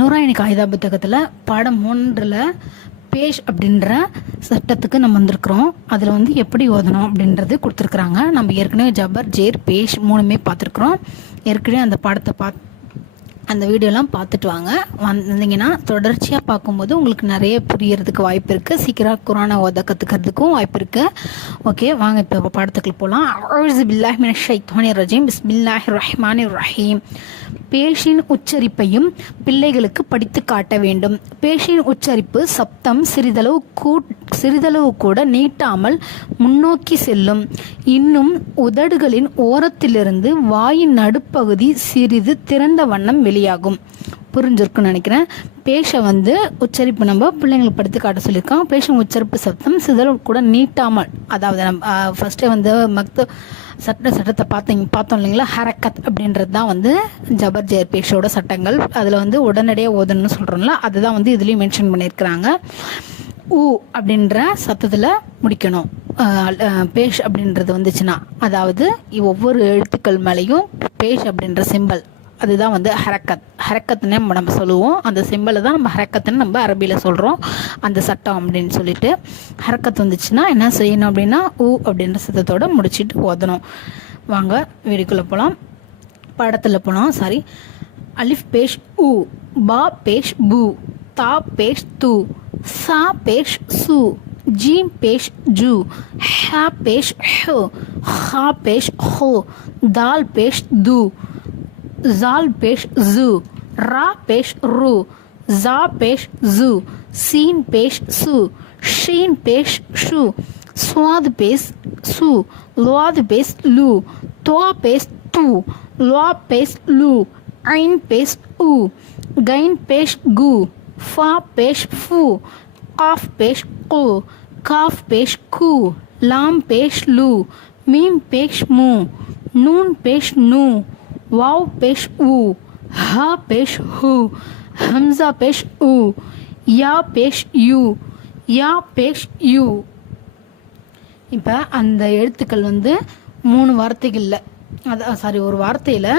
நூறாயணி காகிதா புத்தகத்தில் பாடம் 3 பேஷ் அப்படின்ற சட்டத்துக்கு நம்ம வந்திருக்கிறோம். அதில் வந்து எப்படி ஓதணும் அப்படின்றது கொடுத்துருக்குறாங்க. நம்ம ஏற்கனவே ஜபர் ஜேர் பேஷ் 3மே பார்த்துருக்குறோம். ஏற்கனவே அந்த பாடத்தை அந்த வீடியோலாம் பார்த்துட்டு வாங்க. வந்தீங்கன்னா தொடர்ச்சியாக பார்க்கும்போது உங்களுக்கு நிறைய புரியறதுக்கு வாய்ப்பு இருக்குது. சீக்கிரம் குரானை ஓத கற்றுக்கிறதுக்கும் வாய்ப்பு இருக்குது. ஓகே, வாங்க இப்போ பாடத்துக்குள்ள போகலாம். அஊஸு பில்லாஹி மினஷ் ஷைத்தானிர் ரஜீம். பிஸ்மில்லாஹிர் ரஹ்மானிர் ரஹீம். பேஷின் உச்சரிப்பையும் பிள்ளைகளுக்கு படித்து காட்ட வேண்டும். பேஷின் உச்சரிப்பு சப்தம் சிறிதளவு கூட நீட்டாமல் முன்னோக்கி செல்லும். இன்னும் உதடுகளின் ஓரத்திலிருந்து வாயின் நடுப்பகுதி சிறிது திறந்த வண்ணம் வெளியாகும். புரிஞ்சிருக்குன்னு நினைக்கிறேன். பேஷை வந்து உச்சரிப்பு நம்ம பிள்ளைங்களுக்கு படித்து காட்ட சொல்லியிருக்கோம். பேஷின் உச்சரிப்பு சப்தம் சிறிதளவு கூட நீட்டாமல், அதாவது நம்ம ஃபர்ஸ்ட்டு வந்து சட்டத்தை பார்த்தோம் இல்லைங்களா. ஹரக்கத் அப்படின்றது தான் வந்து ஜபர் ஜேர் பேஷோட சட்டங்கள். அதில் வந்து உடனடியாக ஓதணும்னு சொல்கிறோம்ல, அதுதான் வந்து இதுலேயும் மென்ஷன் பண்ணியிருக்கிறாங்க. ஊ அப்படின்ற சத்தத்தில் முடிக்கணும். பேஷ் அப்படின்றது வந்துச்சுன்னா, அதாவது ஒவ்வொரு எழுத்துக்கள் மேலேயும் பேஷ் அப்படின்ற சிம்பல், அதுதான் வந்து ஹரக்கத்துன்னு நம்ம சொல்லுவோம். அந்த சிம்பிளை தான் நம்ம ஹரக்கத்துன்னு நம்ம அரபியில் சொல்கிறோம். அந்த சட்டம் அப்படின்னு சொல்லிட்டு ஹரக்கத்து வந்துச்சுன்னா என்ன செய்யணும் அப்படின்னா ஊ அப்படின்ற சத்தத்தோடு முடிச்சுட்டு ஓதணும். வாங்க வீடியோக்குள்ளே போகலாம், படத்தில் போகலாம். சாரி. அலிஃப் பேஷ் ஊ, பா பேஷ் பூ, தா பேஷ் தூ, சா பேஷ் சு, ஜீம் பேஷ் ஜூ, ஹா பேஷ் ஹோ, ஹா பேஷ் ஹோ, தால் பேஷ் தூ, जाल पेश जू, रा पेश रू, जा पेश जू, सीन पेश सू, शीन पेश शू, स्वाद पेश सू, लुआद पेश लू, त्वा पेश तू, लुआ पेश लू, ऐन पेश ऊ, गैन पेश गू, फा पेश फू, काफ पेश कू, काफ पेश कू, लाम पेश लू, मीम पेश मू, नून पेश नू, वाव पेश ऊ, हा पेश हु, हमजा पेश ऊ, या पेश यू, या पेश யூ. இப்போ அந்த எழுத்துக்கள் வந்து 3 வார்த்தைகளில், ஒரு வார்த்தையில்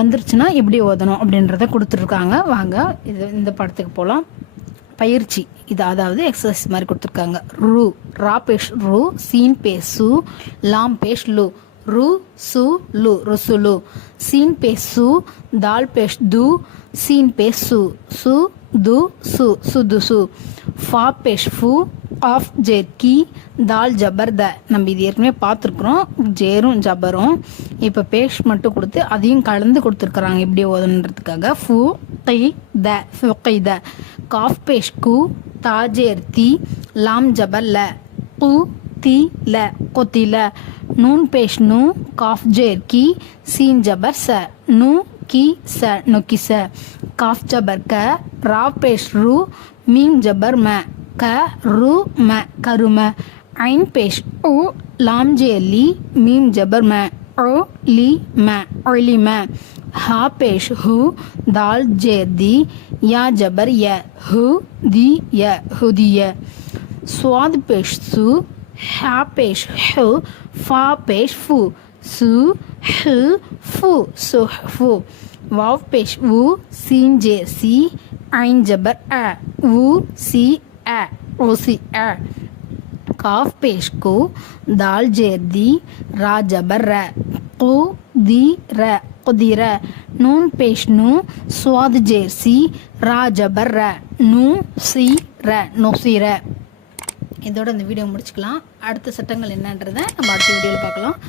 வந்துருச்சுன்னா எப்படி ஓதணும் அப்படின்றத கொடுத்துருக்காங்க. வாங்க இந்த படத்துக்கு போகலாம். பயிற்சி இது, அதாவது எக்ஸசைஸ் மாதிரி கொடுத்துருக்காங்க. ரூ, ரா பேஷ் ரூ, சீன் பேஷ் சு, லாம் பேஷ் லு, रू सु लू, रुसुलू, सीन पे सु, दाल पेश दू, सीन पे सु, सु दू सु, सुदुसु, फा पेश फू, ஆஃப் ஜேர் கி, தால் ஜபர் த. நம்ம இது ஏற்கனவே பார்த்துருக்குறோம், ஜேரும் ஜபரும். இப்போ பேஷ் மட்டும் கொடுத்து அதையும் கலந்து கொடுத்துருக்குறாங்க எப்படி ஓதணுன்றதுக்காக. ஃபூ கை த, ஃபுகை த, காஃப் பேஷ் கு, தாஜேர் தி, லாம் ஜபர் ல, கு தி ல, கொத்தில, நூன் பேஷ் நூ, காஃப் ஜேர் கி, சீன் ஜபர் ச, நூ கி ச, நுக்கி ச, காஃப் ஜபர் க, ரா பேஷ் ரூ, மீம் ஜபர் ம, க ரு ம, கரும, ஐன் பேஷ் உ, லாம் ஜேர் லி, மீம் ஜபர் ம, ஒ லி ம, ஒலிம, ஹா பேஷ் ஹு, தால் ஜேர் தி, யா ஜபர் ய, ஹு தி ய, ஹுதிய, स्वाद पेश सु, हा पेश हु, फा पेश फू, सु हु फू, सुहफू, वाव पेश वू, सीन जे सी, ऐन जबर अ, वू सी अ, ओसी अ, काफ पेश को, दाल जेर दी, रा जबर र, को दी र, कुदीर, नून पेश नू, स्वाद जेर सी, रा जबर र, नू सी र, नोसीर. இதோட இந்த வீடியோ முடிச்சுக்கலாம். அடுத்த சட்டங்கள் என்னன்றதை நம்ம அடுத்த வீடியோவில் பார்க்கலாம்.